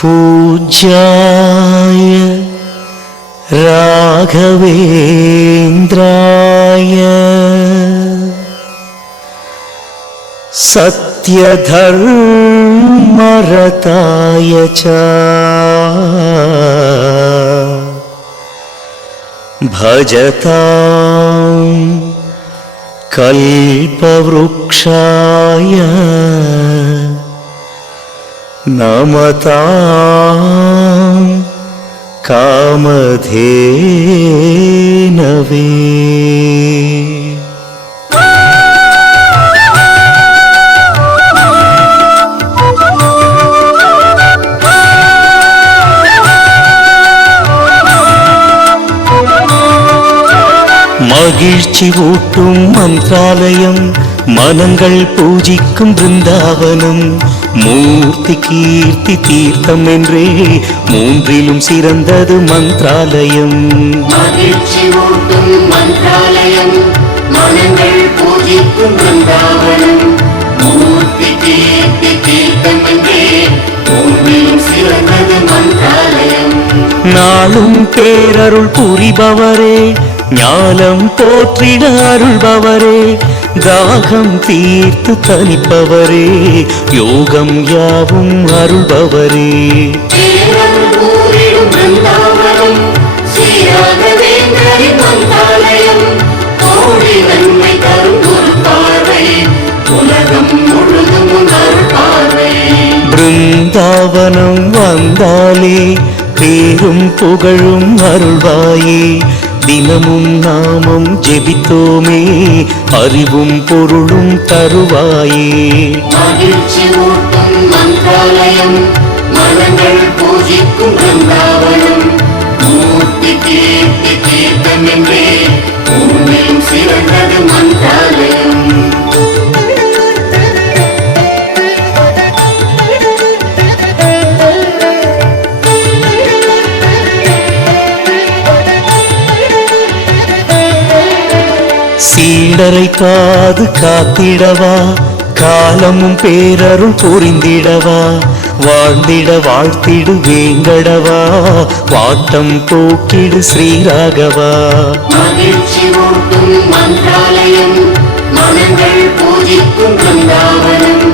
पूज्याय राघवेन्द्राय सत्यधर्मरताय च भजतां कल्पवृक्षाय नमतां कामधेनवे மகிழ்ச்சி ஊட்டும் மந்திராலயம் மனங்கள் பூஜிக்கும் பிருந்தாவனம் மூர்த்தி கீர்த்தி தீர்த்தம் என்றே மூன்றிலும் சிறந்தது மந்திராலயம். மகிழ்ச்சி ஊட்டும் மந்திராலயம் மனங்கள் பூஜிக்கும் பிருந்தாவனம் மூர்த்தி கீர்த்தி தீர்த்தம் என்றே பூமியும் சிறந்தது மந்திராலயம். நாளும் பேரருள் புரிபவரே ஞானம் போற்றிட அருள்பவரே தாகம் தீர்த்து தனிப்பவரே யோகம் யாவும் அருள்பவரே. தேரருள் பிருந்தாவனம் வந்தாலே பேரும் புகழும் அருள்வாயே தினமும் நாமும் ஜெபித்தோமே அறிவும் பொருளும் தருவாயே. மகிழ்ச்சி ஊட்டும் மந்திராலயம் மனங்கள் பூஜிக்கும் பிருந்தாவனம். மூர்த்தி கீர்த்தி கீர்த்தம் என்றே பூமியும் சிறந்தது மந்திராலயம் சீடரை காது காத்திடவா? காலமும் பேரருள் புரிந்திடவா? வாழ்ந்திட வாழ்த்திடு வேங்கடவா? வாட்டம் போக்கிடு ஸ்ரீராகவா? மகிழ்ச்சி ஊட்டும் மந்திராலயம் மனங்கள் பூஜிக்கும் பிருந்தாவனம்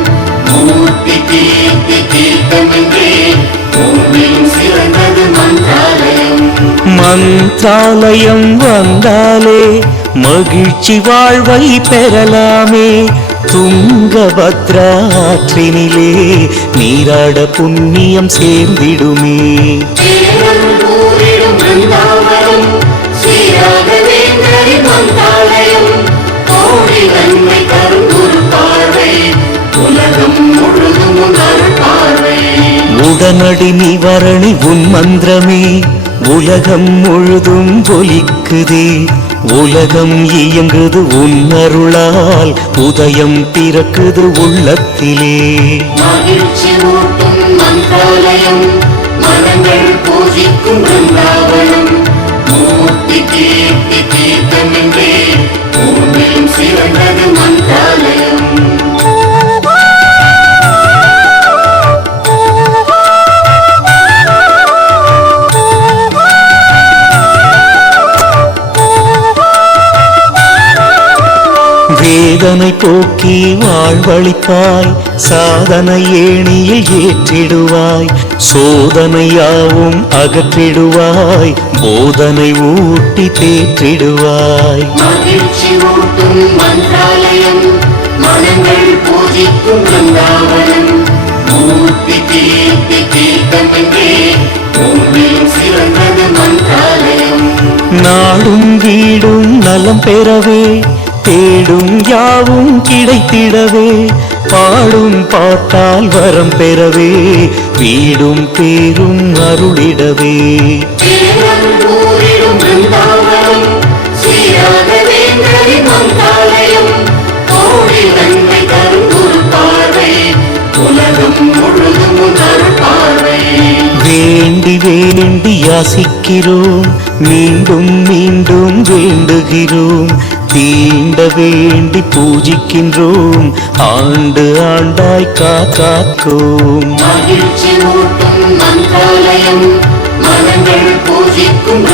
மூர்த்தி கீர்த்தி தீர்த்தம் என்றே பூமியும் சிறந்தது மந்திராலயம் மந்திராலயம் வந்தாலே மகிழ்ச்சி வாழ்வை பெறலாமே. துங்கபத்ரா ஆற்றினிலே நீராட புண்ணியம் சேர்ந்திடுமே. உடனடி நிவரணி உன் மந்திரமே உலகம் முழுதும் ஒலிக்குதே. உலகம் இயங்குது உன்னருளால் உதயம் பிறக்குது உள்ளத்திலே. மகிழ்ச்சி ஊட்டும் மந்திராலயம் மனங்கள் பூஜிக்கும் பிருந்தாவனம் மூர்த்தி கீர்த்தி தீர்த்தம் சிறந்த வாழ்வழிப்பாய் சாதனை ஏணியில் ஏற்றிடுவாய் சோதனையாவும் அகற்றிடுவாய் போதனை ஊட்டி தேற்றிடுவாய். மகிழ்ச்சி ஊட்டும் மந்திராலயம் மனங்கள் பூஜிக்கும் பிருந்தாவனம் மூர்த்தி கீர்த்தி தீர்த்தம் என்றே பூமியும் சிறந்தது மந்திராலயம். நாடும் வீடும் நலம் பெறவே தேடும் யாவும் கிடைத்திடவே பாடும் பாட்டால் வரம் பெறவே வீடும் பேரும் அருளிடவே. வேண்டி வேண்டி யாசிக்கிறோம் மீண்டும் மீண்டும் வேண்டுகிறோம் தீண்ட வேண்டி பூஜிக்கின்றோம். ஆண்டு ஆண்டாய் காக்காக்கோம் பூஜிக்கும்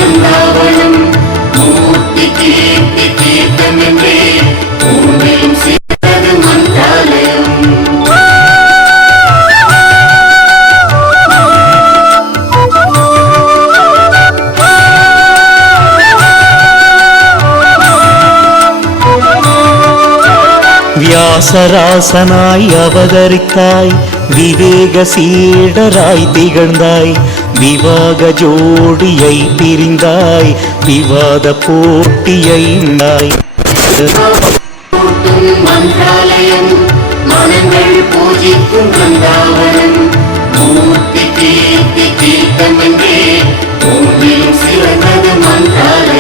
வியாசராசனாய் அவதரித்தாய் விவேக சீடராய் திகழ்ந்தாய் விவாக ஜோடியை பிரிந்தாய் விவாத போட்டியை நாய். மந்திராலயம் மனங்கள் பூஜிக்கும் பிருந்தாவனம் மூர்த்தி கீர்த்தி தீர்த்தமென்றே சிறந்தது மந்திராலயம்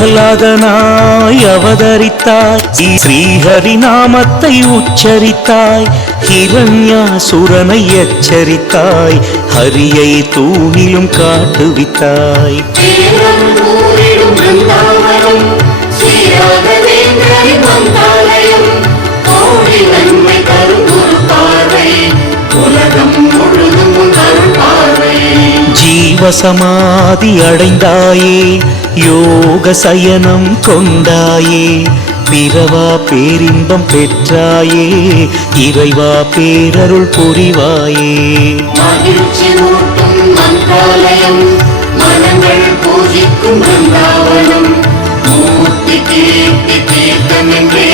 பிரகலாதனாய் அவதரித்தாய். ஸ்ரீஹரி நாமத்தை உச்சரித்தாய். ஹிரண்யாசுரனை எச்சரித்தாய். ஹரியை தூணிலும் காட்டுவித்தாய் உலகம் முழுதும் ஜீவசமாதி அடைந்தாயே. யோக சயனம் கொண்டாயே பிறவா பேரின்பம் பெற்றாயே. இறைவா பேரருள் புரிவாயே. மகிழ்ச்சி ஊட்டும் மந்திராலயம் மனங்கள் பூஜிக்கும் பிருந்தாவனம் மூர்த்தி கீர்த்தி தீர்த்தமென்றே.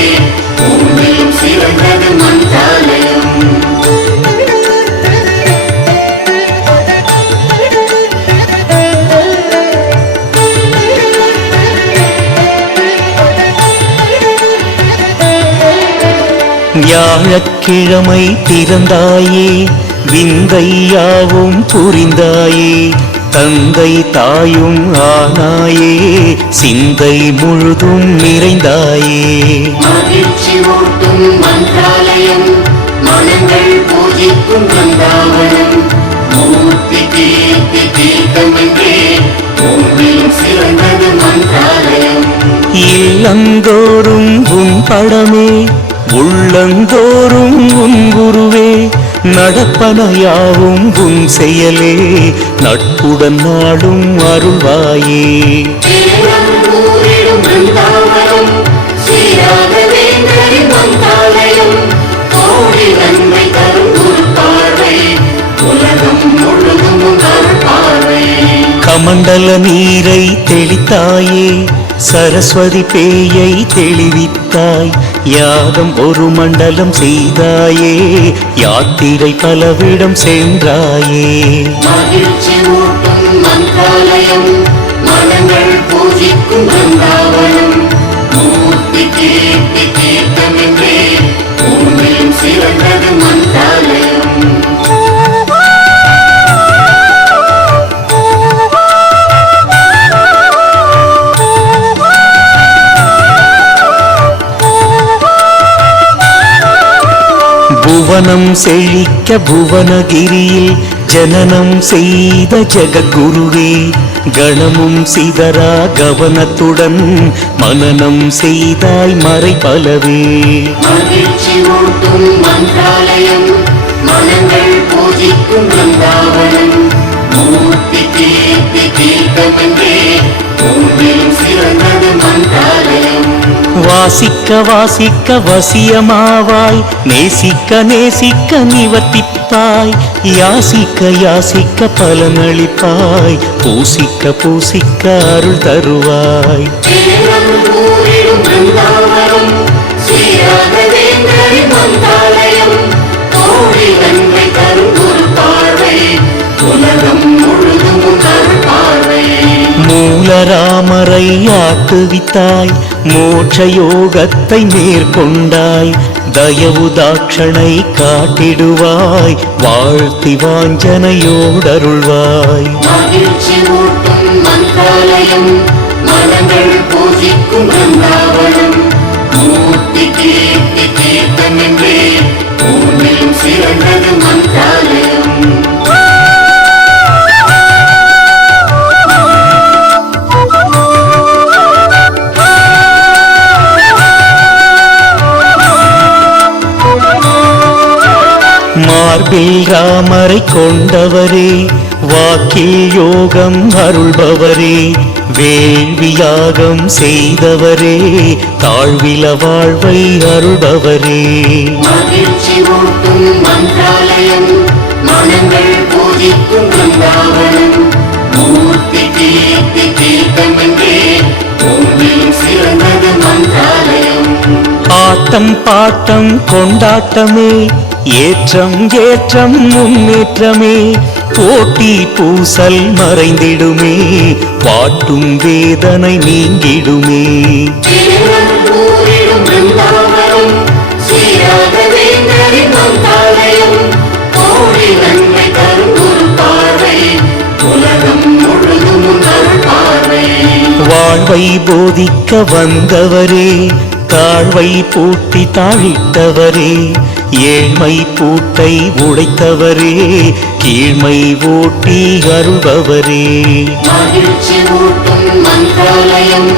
வியாழக்கிழமை பிறந்தாயே விந்தையாவும் புரிந்தாயே தந்தை தாயும் ஆனாயே சிந்தை முழுதும் நிறைந்தாயே. மகிழ்ச்சி ஊட்டும் மந்திராலயம் மனங்கள் பூஜிக்கும் பிருந்தாவனம் மூர்த்தி கீர்த்தி தீர்த்தமென்றே சிறந்தது மந்திராலயம். இல்லந்தோறும் உன் படமே உள்ளந்தோறும் உன் குருவே நடப்பனையாவும் உன் செயலே நட்புடன் நாடும் அருள்வாயே. கமண்டல நீரை தெளித்தாயே சரஸ்வதி பேயை தெளிவித்தாய் யாகம் ஒரு மண்டலம் செய்தாயே யாத்திரை பலவிடம் சென்றாயே. மகிழ்ச்சி ஊட்டும் மந்திராலயம் மனங்கள் பூஜிக்கும் பிருந்தாவனம் மூர்த்தி கீர்த்தி தீர்த்தமென்றே புவனம் செழிக்க புவனகிரியில் ஜனனம் செய்த ஜெககுருவே கணமும் சிதரா கவனத்துடன் மனநம் செய்தாய் மறை பலவே மகிழ்ச்சி ஊட்டும் மனங்கள் பூஜிக்கும் பிருந்தாவனம் மூர்த்தி கீர்த்தி தீர்த்தமென்றே சிறந்த வாசிக்க வாசிக்க வசியமாவாய். நேசிக்க நேசிக்க நிவர்த்திப்பாய் யாசிக்க யாசிக்க பலனளிப்பாய். பூசிக்க பூசிக்க அருள் தருவாய். மூலராமரை ஆட்டுவித்தாய் மோட்ச யோகத்தை மேற்கொண்டாய் தயவுதாட்சணை காட்டிடுவாய் வாழ்த்தி வாஞ்சனையோடருள்வாய். மகிழ்ச்சி ஊட்டும் மந்திராலயம் மனங்கள் பூசிக்கும் பிருந்தாவனம் மூர்த்தி கீர்த்தி சிறந்தது ராமரை கொண்டவரே வாக்கில் யோகம் அருள்பவரே வேள்வியாகம் செய்தவரே தாழ்வில வாழ்வை அருள்பவரே. மகிழ்ச்சி ஊட்டும் மன்றாலயம் மனங்கள் பூஜிக்கும் பிருந்தாவனம் மூர்த்தி கீர்த்தி தீர்த்தமென்றே பூமியில் சிறந்தது மன்றாலயம் ஆட்டம் பாட்டம் கொண்டாட்டமே ஏற்றம் ஏற்றம் முன்னேற்றமே போட்டி பூசல் மறைந்திடுமே. பாட்டும் வேதனை நீங்கிடுமே. வாழ்வை போதிக்க வந்தவரே. தாழ்வை பூட்டி தாழிட்டவரே. ஏழ்மை பூட்டை உடைத்தவரே கீழ்மை ஓட்டி அருள்பவரே. மகிழ்ச்சி ஊட்டும் மன்றாலயம்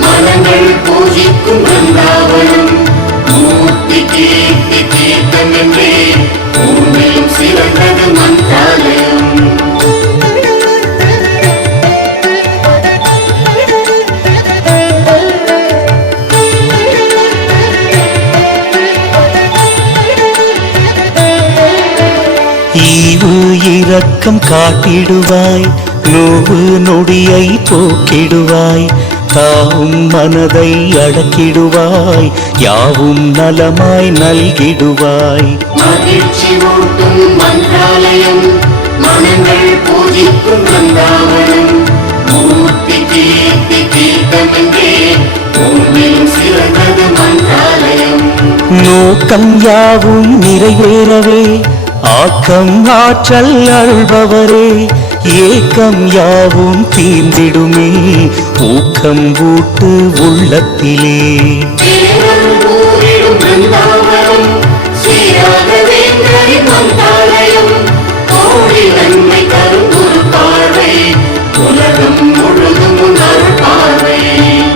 மனங்கள் பூஜிக்கும் பிருந்தாவனம். மூர்த்தி கீர்த்தி தீர்த்தம் என்றே சிறந்தது மன்றாலயம் இரக்கம் காட்டிடுவாய். நோவு நொடியை போக்கிடுவாய். தாவும் மனதை அடக்கிடுவாய். யாவும் நலமாய் நல்கிடுவாய். மகிழ்ச்சி ஊட்டும் மன்றாலயம் மனங்கள் பூஜிக்கும் பிருந்தாவனம் மூர்த்தி கீர்த்தி தீர்த்தம் என்றே பூமியும் சிறந்தது மன்றாலயம் நோக்கம் யாவும் நிறைவேறவே ஆக்கம் ஆற்றல் அருள்பவரே ஏக்கம் யாவும் தீர்ந்திடுமே ஊக்கம் ஊட்டு உள்ளத்திலே.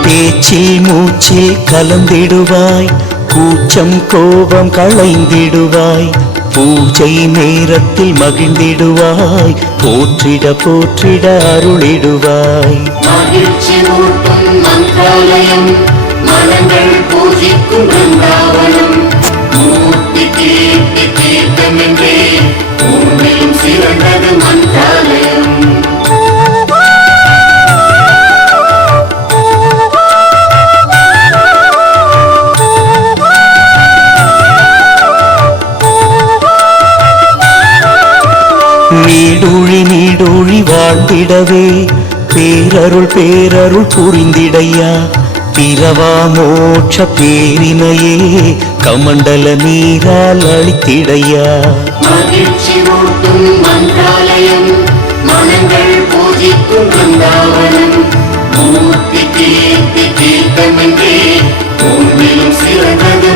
பேச்சில் மூச்சில் கலந்திடுவாய் கூச்சம் கோபம் களைந்திடுவாய் பூஜை நேரத்தில் மகிழ்ந்திடுவாய். போற்றிட போற்றிட அருளிடுவாய். மகிழ்ச்சி ஊட்டும் மந்திராலயம் மனங்கள் பூஜிக்கும் மூர்த்தி கீர்த்தி தீர்த்தம் என்றே வாழ்ந்திடவே பேரருள் பேரருள் புரிந்திடையா? பிறவா மோட்ச பேரினையே கமண்டல நீரால் அளித்திடையா? மகிழ்ச்சி ஊட்டும் மனங்கள் பூஜிக்கும் பிருந்தாவனம் மூர்த்தி கீர்த்தி சிறந்தது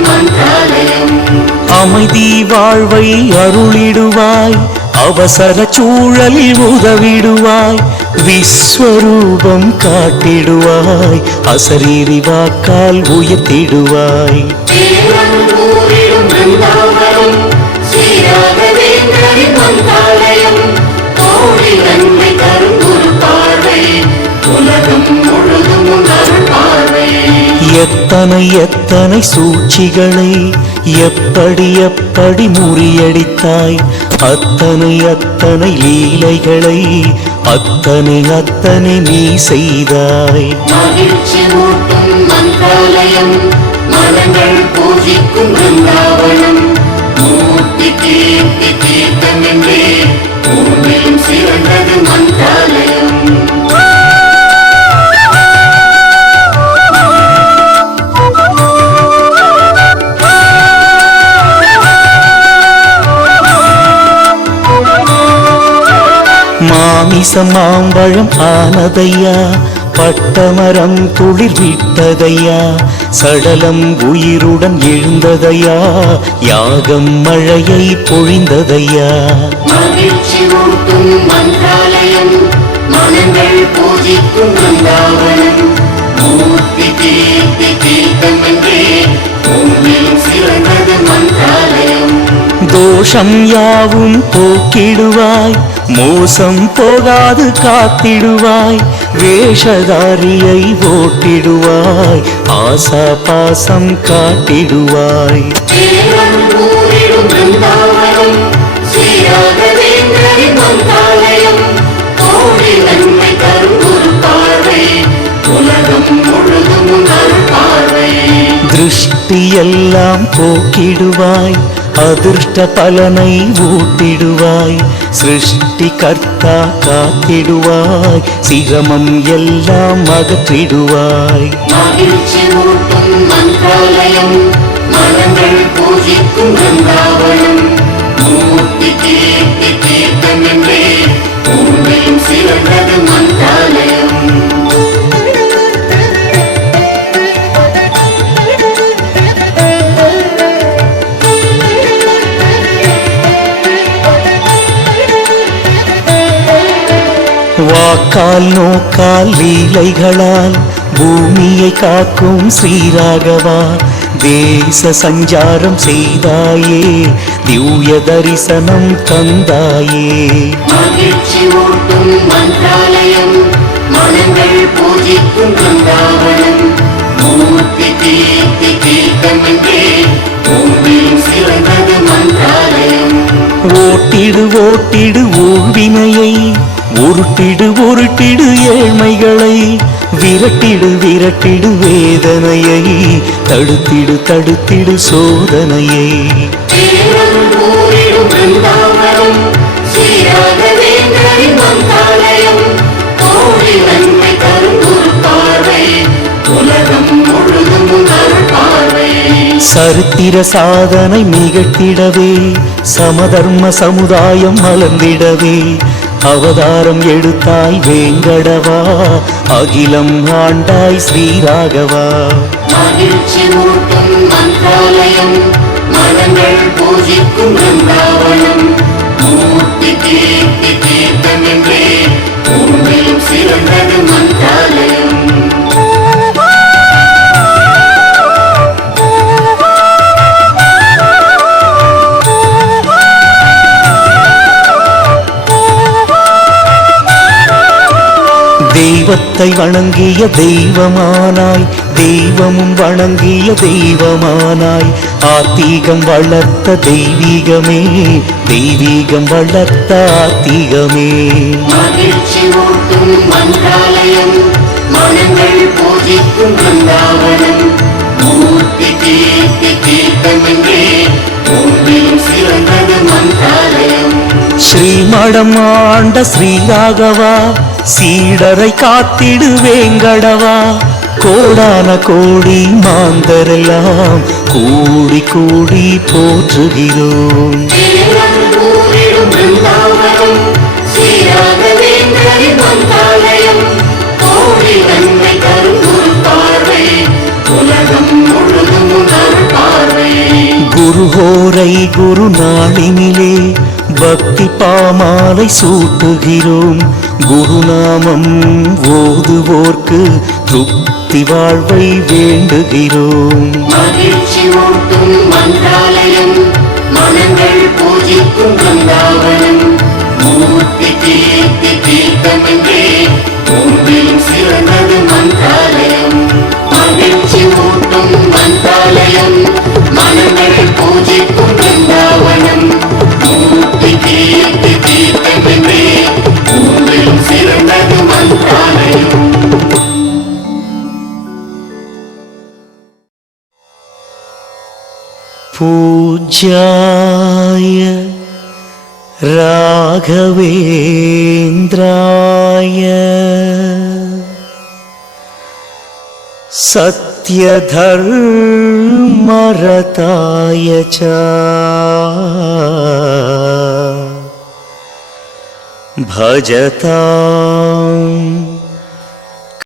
அமைதி வாழ்வை அருளிடுவாய் அவசர சூழலில் உதவிடுவாய். விஸ்வரூபம் காட்டிடுவாய் அசரீரி வாக்கால் உயர்த்திடுவாய் எத்தனை எத்தனை சூழ்ச்சிகளை எப்படி எப்படி முறியடித்தாய் அத்தனை அத்தனை லீலைகளை அத்தனை அத்தனை நீ செய்தாய். மகிழ்ச்சி ஊட்டும் மந்திராலயம் மனங்கள் பூஜிக்கும் பிருந்தாவனம் மூர்த்தி கீர்த்தி தீர்த்தம் என்றே சிறந்தது மந்திராலயம் மாமிசம் மாம்பழம் ஆனதையா? பட்டமரம் துளிர் விட்டதையா? சடலம் உயிருடன் எழுந்ததையா? யாகம் மழையை பொழிந்ததையா? மகிழ்ச்சி ஊட்டும் மந்திராலயம் மனங்கள் பூஜிக்கும் பிருந்தாவனம் மூர்த்தி கீர்த்தி தீர்த்தம் என்றே சிறந்தது மந்திராலயம் தோஷம் யாவும் போக்கிடுவாய். மோசம் போகாது காத்திடுவாய் வேஷதாரியை ஓட்டிடுவாய் ஆசா பாசம் காட்டிடுவாய். திருஷ்டியெல்லாம் போக்கிடுவாய் அதிர்ஷ்ட பலனை ஊட்டிடுவாய் சிருஷ்டி கர்த்தா காத்திடுவாய் சிரமம் எல்லாம் அகற்றிடுவாய். மகிழ்ச்சி ஊட்டும் மந்திராலயம் மனங்கள் பூஜிக்கும் பிருந்தாவனம் மூர்த்தி கீர்த்தி தீர்த்தம் என்றே சிறந்தது மந்தாலயம். வாக்கால் நோக்கால் லீலைகளால் பூமியை காக்கும் ஸ்ரீராகவா. தேச சஞ்சாரம் செய்தாயே திவ்ய தரிசனம் தந்தாயே. மகிழ்ச்சி ஊட்டும் மந்திராலயம் மனங்கள் பூஜிக்கும் பிருந்தாவனம் மூர்த்தி கீர்த்தி தீர்த்தம் என்றே பூமியும் சிறந்தது மந்திராலயம். ஓட்டிடு ஓட்டிடு ஊழ்வினையை உருட்டிடு உருட்டிடு ஏழ்மைகளை. விரட்டிடு விரட்டிடு வேதனையை. தடுத்திடு தடுத்திடு சோதனையை. சரித்திர சாதனை நிகழ்த்திடவே சமதர்ம சமுதாயம் மலர்ந்திடவே அவதாரம் எடுத்தாய் வேங்கடவா அகிலம் ஆண்டாய் ஸ்ரீராகவா. மகிழ்ச்சி ஊட்டும் மந்திராலயம் மனங்கள் பூஜிக்கும் பிருந்தாவனம் மூர்த்தி கீர்த்தி தீர்த்தம் என்றே பூமியும் சிறந்தது மந்திராலயம் தெய்வத்தை வணங்கிய தெய்வமானாய் தெய்வமும் வணங்கிய தெய்வமானாய் ஆத்தீகம் வளர்த்த தெய்வீகமே தெய்வீகம் வளர்த்த ஆத்தீகமே மகிழ்ச்சி ஊட்டும் மந்திராலயம் மனங்கள் பூஜிக்கும் பிருந்தாவனம் மூர்த்தி கீர்த்தி தீர்த்தம் என்றே பூமியும் சிறந்தது மந்திராலயம் ஸ்ரீமடம் ஆண்ட ஸ்ரீராகவா சீடரை காத்திடு வேங்கடவா? கோடான கோடி மாந்தரெல்லாம் கூடி கூடி போற்றுகிறோம். குருஹோரை குரு நாளினிலே பக்தி பாமாலை சூட்டுகிறோம். குருநாமம் ஓதுவோர்க்கு திருப்தி வாழ்வை வேண்டுகிறோம். மகிழ்ச்சி ஊட்டும் மந்திராலயம் மனங்கள் பூஜிக்கும் பிருந்தாவனம் மூர்த்தி கீர்த்தி தீர்த்தம் என்றே பூமியும் पूज्याय राघवेन्द्राय। सत्यधर्मरताय च। भजतां